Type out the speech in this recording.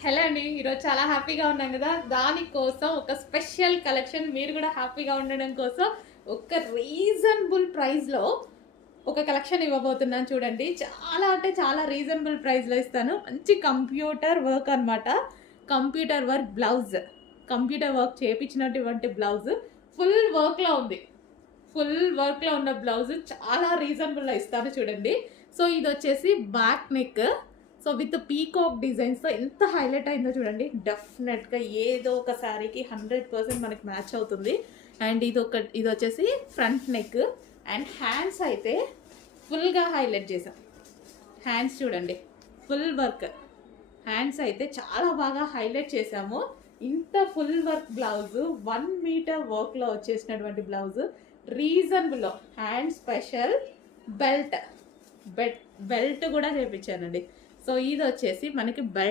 Hello అండి. ఈరోజు చాలా హ్యాపీగా ఉన్నాం కదా! దానికోసం ఒక స్పెషల్ కలెక్షన్ మీరు కూడా హ్యాపీగా ఉండడం కోసం ఒక రీజనబుల్ ప్రైస్‌లో ఒక కలెక్షన్ ఇవ్వబోతున్నాను చూడండి. చాలా అంటే చాలా రీజనబుల్ ప్రైస్‌లో ఇస్తాను. మంచి కంప్యూటర్ వర్క్ అన్నమాట. Computer work blouse. Computer work చేపించినటువంటి blouse full వర్క్‌లో ఉంది. ఫుల్ వర్క్‌లో ఉన్న బ్లౌజ్ చాలా రీజనబుల్‌లో ఇస్తాను చూడండి. So, ఇదొచ్చేసి back neck. So, with peacock డిజైన్స్‌తో ఎంత హైలైట్ అయిందో చూడండి. డెఫినెట్‌గా ఏదో ఒక శారీకి 100% మనకి మ్యాచ్ అవుతుంది. And ఇదొచ్చేసి front neck and hands అయితే ఫుల్‌గా హైలైట్ చేసాం. హ్యాండ్స్ చూడండి. Full work. హ్యాండ్స్ అయితే చాలా బాగా హైలైట్ చేసాము. ఇంత ఫుల్ వర్క్ బ్లౌజ్ 1 మీటర్ వర్క్‌లో వచ్చేసినటువంటి blouse రీజనబుల్‌లో hand special belt belt కూడా చేపించానండి. సో, ఇదొచ్చేసి మనకి బెల్ట్